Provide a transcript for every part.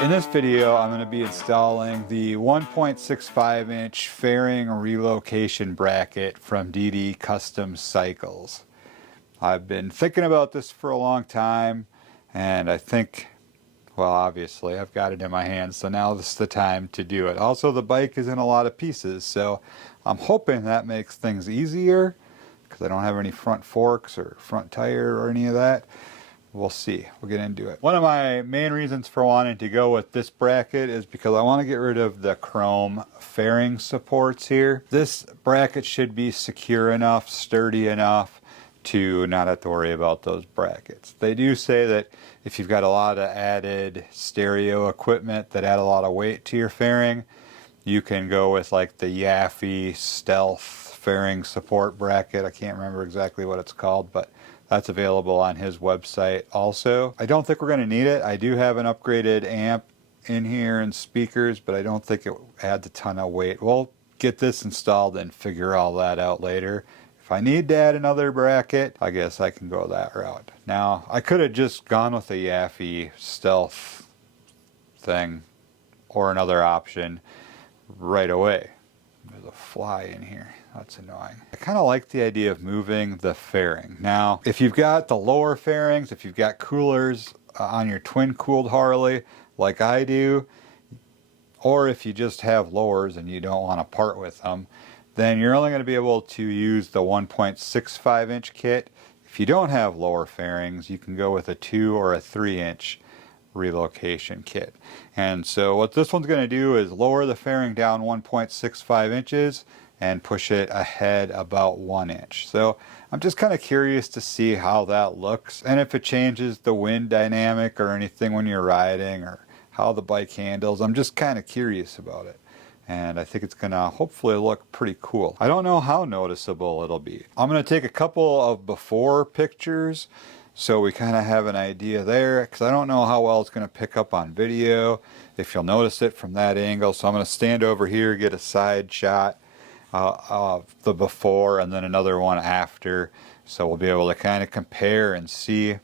In this video, I'm going to be installing the 1.65 inch fairing relocation bracket from DD Custom Cycles. I've been thinking about this for a long time, and I think, well, obviously I've got it in my hands, so now this is the time to do it. Also, the bike is in a lot of pieces, so I'm hoping that makes things easier because I don't have any front forks or front tire or any of that. We'll see. We'll get into it. One of my main reasons for wanting to go with this bracket is because I want to get rid of the chrome fairing supports here. This bracket should be secure enough, sturdy enough to not have to worry about those brackets. They do say that if you've got a lot of added stereo equipment that add a lot of weight to your fairing, you can go with like the Yaffe Stealth fairing support bracket. I can't remember exactly what it's called, but that's available on his website also. I don't think we're going to need it. I do have an upgraded amp in here and speakers, but I don't think it adds a ton of weight. We'll get this installed and figure all that out later. If I need to add another bracket, I guess I can go that route. Now, I could have just gone with the Yaffe Stealth thing or another option right away. There's a fly in here. That's annoying. I kind of like the idea of moving the fairing. Now, if you've got the lower fairings, if you've got coolers on your twin-cooled Harley, like I do, or if you just have lowers and you don't want to part with them, then you're only going to be able to use the 1.65 inch kit. If you don't have lower fairings, you can go with a 2 or a 3 inch relocation kit. And so what this one's going to do is lower the fairing down 1.65 inches and push it ahead about 1 inch. So I'm just kind of curious to see how that looks and if it changes the wind dynamic or anything when you're riding or how the bike handles. I'm just kind of curious about it. And I think it's going to hopefully look pretty cool. I don't know how noticeable it'll be. I'm going to take a couple of before pictures so we kind of have an idea there, because I don't know how well it's going to pick up on video, if you'll notice it from that angle. So I'm going to stand over here, get a side shot of the before and then another one after, so we'll be able to kind of compare and see.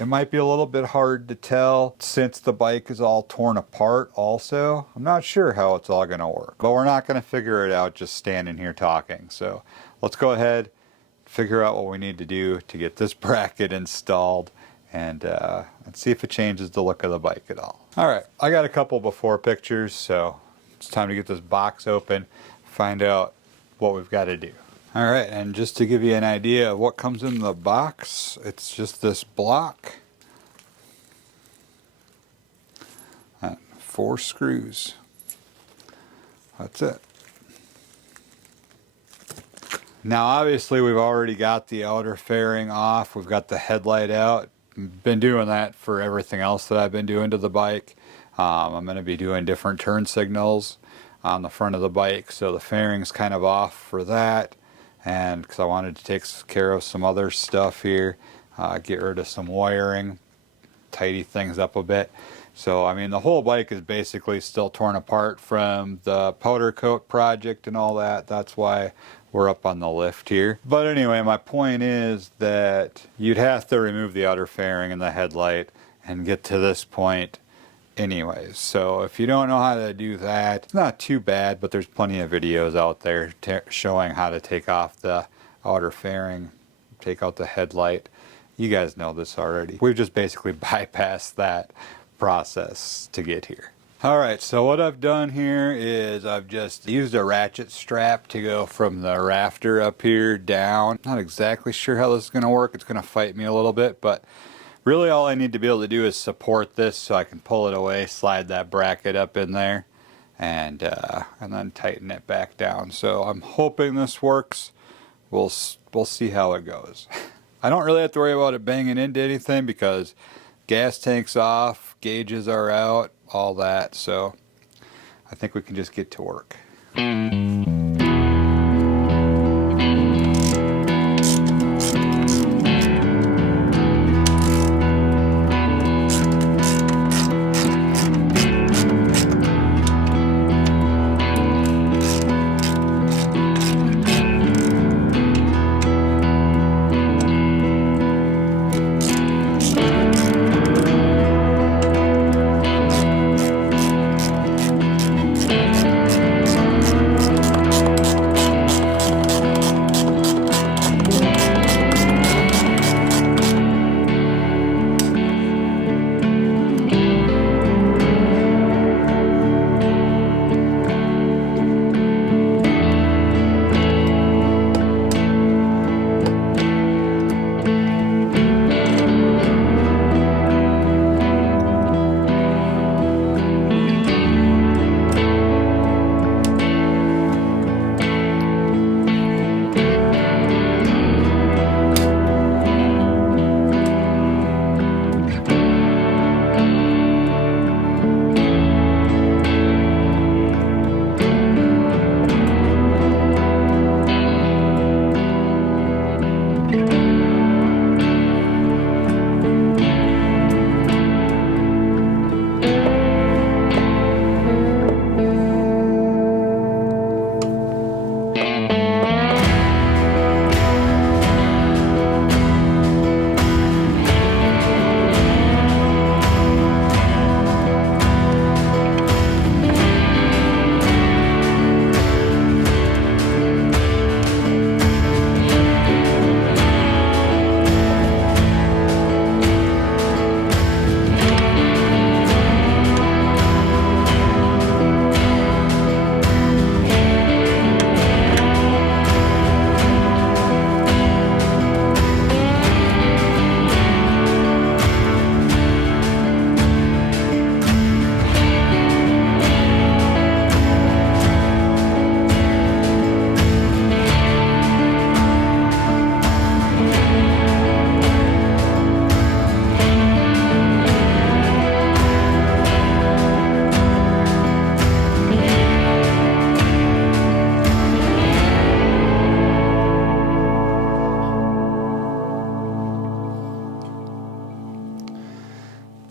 It might be a little bit hard to tell since the bike is all torn apart also. I'm not sure how it's all going to work, but we're not going to figure it out just standing here talking. So let's go ahead, figure out what we need to do to get this bracket installed and see if it changes the look of the bike at all. Alright, I got a couple before pictures, so it's time to get this box open, find out what we've got to do. Alright, and just to give you an idea of what comes in the box, it's just this block and 4 screws. That's it. Now obviously we've already got the outer fairing off, we've got the headlight out. Been doing that for everything else that I've been doing to the bike. I'm going to be doing different turn signals on the front of the bike, so the fairing's kind of off for that, and because I wanted to take care of some other stuff here, get rid of some wiring, tidy things up a bit. So I mean the whole bike is basically still torn apart from the powder coat project and all that. That's why we're up on the lift here. But anyway, my point is that you'd have to remove the outer fairing and the headlight and get to this point anyways. So if you don't know how to do that, it's not too bad, but there's plenty of videos out there showing how to take off the outer fairing, take out the headlight. You guys know this already. We've just basically bypassed that process to get here. Alright, so what I've done here is I've just used a ratchet strap to go from the rafter up here down. Not exactly sure how this is going to work. It's going to fight me a little bit, but really all I need to be able to do is support this so I can pull it away, slide that bracket up in there, and then tighten it back down. So I'm hoping this works. We'll see how it goes. I don't really have to worry about it banging into anything because gas tank's off, gauges are out, all that. So I think we can just get to work.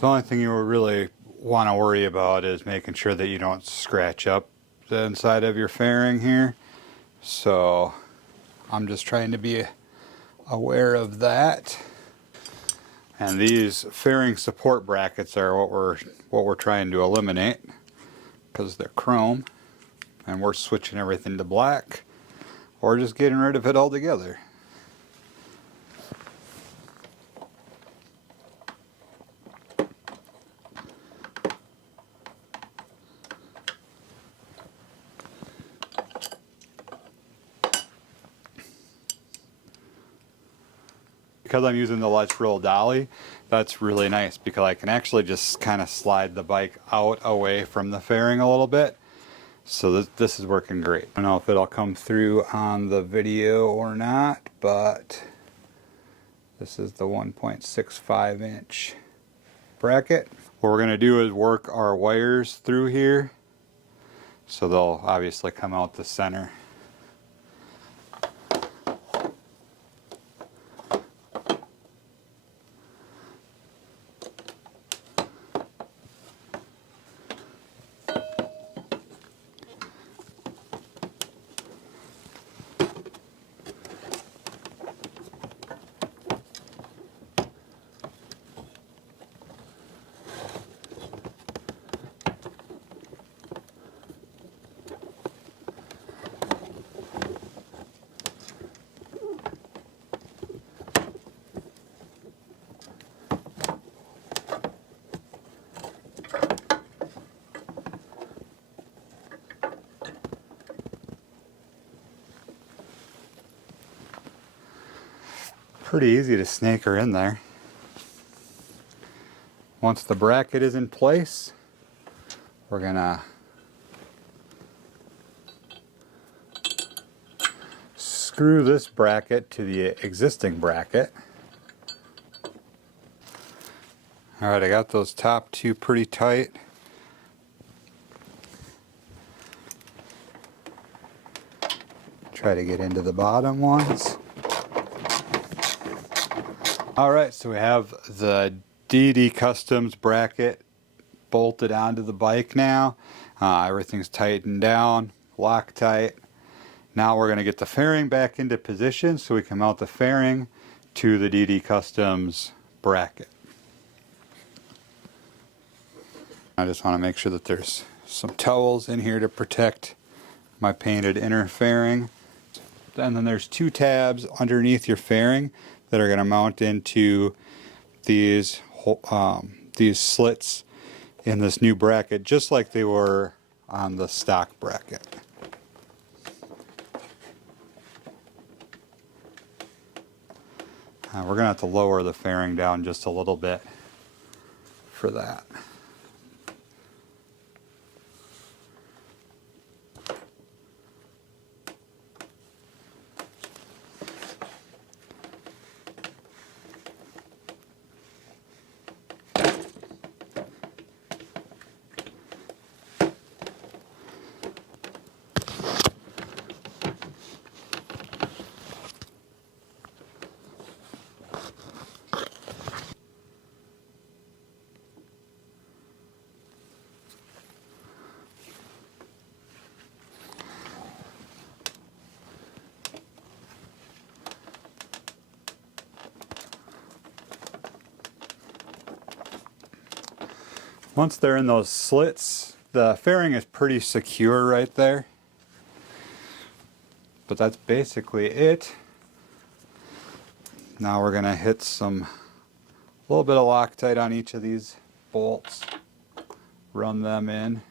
The only thing you really want to worry about is making sure that you don't scratch up the inside of your fairing here. So I'm just trying to be aware of that. And these fairing support brackets are what we're trying to eliminate because they're chrome, and we're switching everything to black or just getting rid of it altogether. Because I'm using the Let's Roll Dolly, that's really nice because I can actually just kind of slide the bike out away from the fairing a little bit. So this is working great. I don't know if it'll come through on the video or not, but this is the 1.65 inch bracket. What we're going to do is work our wires through here, so they'll obviously come out the center. Pretty easy to snake her in there. Once the bracket is in place, we're gonna screw this bracket to the existing bracket. Alright, I got those top two pretty tight. Try to get into the bottom ones. Alright, so we have the DD Customs bracket bolted onto the bike now. Everything's tightened down, Loctite. Now we're going to get the fairing back into position so we can mount the fairing to the DD Customs bracket. I just want to make sure that there's some towels in here to protect my painted inner fairing. And then there's two tabs underneath your fairing that are going to mount into these slits in this new bracket, just like they were on the stock bracket. We're going to have to lower the fairing down just a little bit for that. Once they're in those slits, the fairing is pretty secure right there. But that's basically it. Now we're going to hit a little bit of Loctite on each of these bolts, run them in.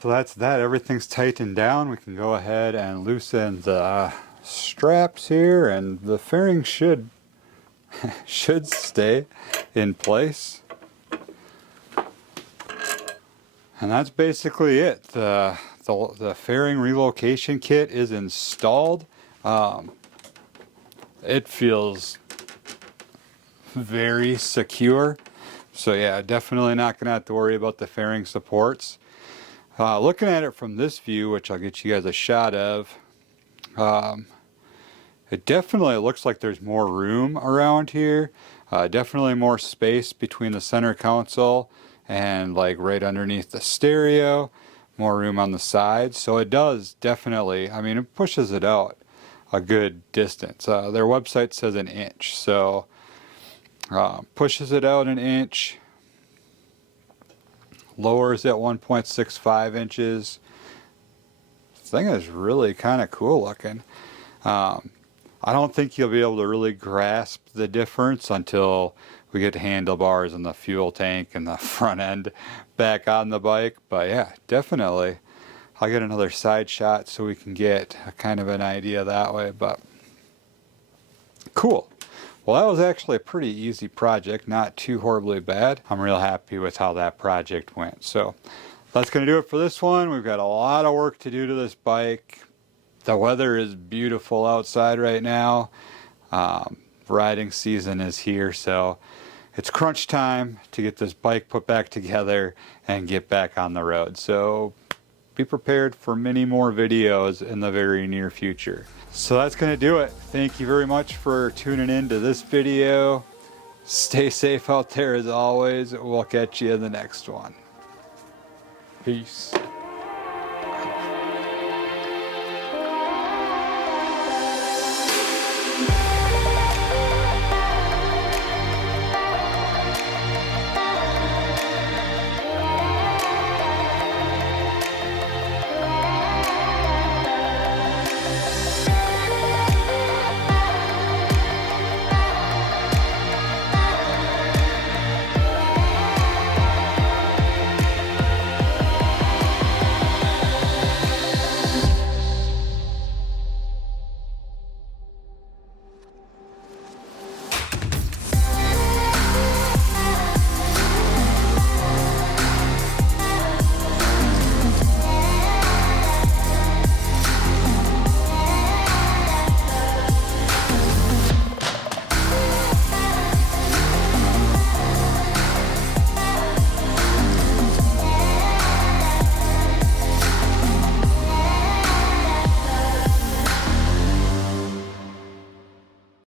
So that's that. Everything's tightened down. We can go ahead and loosen the straps here, and the fairing should stay in place. And that's basically it. The fairing relocation kit is installed. It feels very secure. So yeah, definitely not gonna have to worry about the fairing supports. Looking at it from this view, which I'll get you guys a shot of, it definitely looks like there's more room around here. Definitely more space between the center console and like right underneath the stereo. More room on the sides. So it does definitely, I mean, it pushes it out a good distance. Their website says an inch. So pushes it out an inch. Lowers at 1.65 inches. This thing is really kind of cool looking. I don't think you'll be able to really grasp the difference until we get handlebars and the fuel tank and the front end back on the bike. But yeah, definitely. I'll get another side shot so we can get a kind of an idea that way. But cool. Well, that was actually a pretty easy project, not too horribly bad. I'm real happy with how that project went. So that's going to do it for this one. We've got a lot of work to do to this bike. The weather is beautiful outside right now. Riding season is here, so it's crunch time to get this bike put back together and get back on the road. So be prepared for many more videos in the very near future. So that's going to do it. Thank you very much for tuning in to this video. Stay safe out there as always. We'll catch you in the next one. Peace.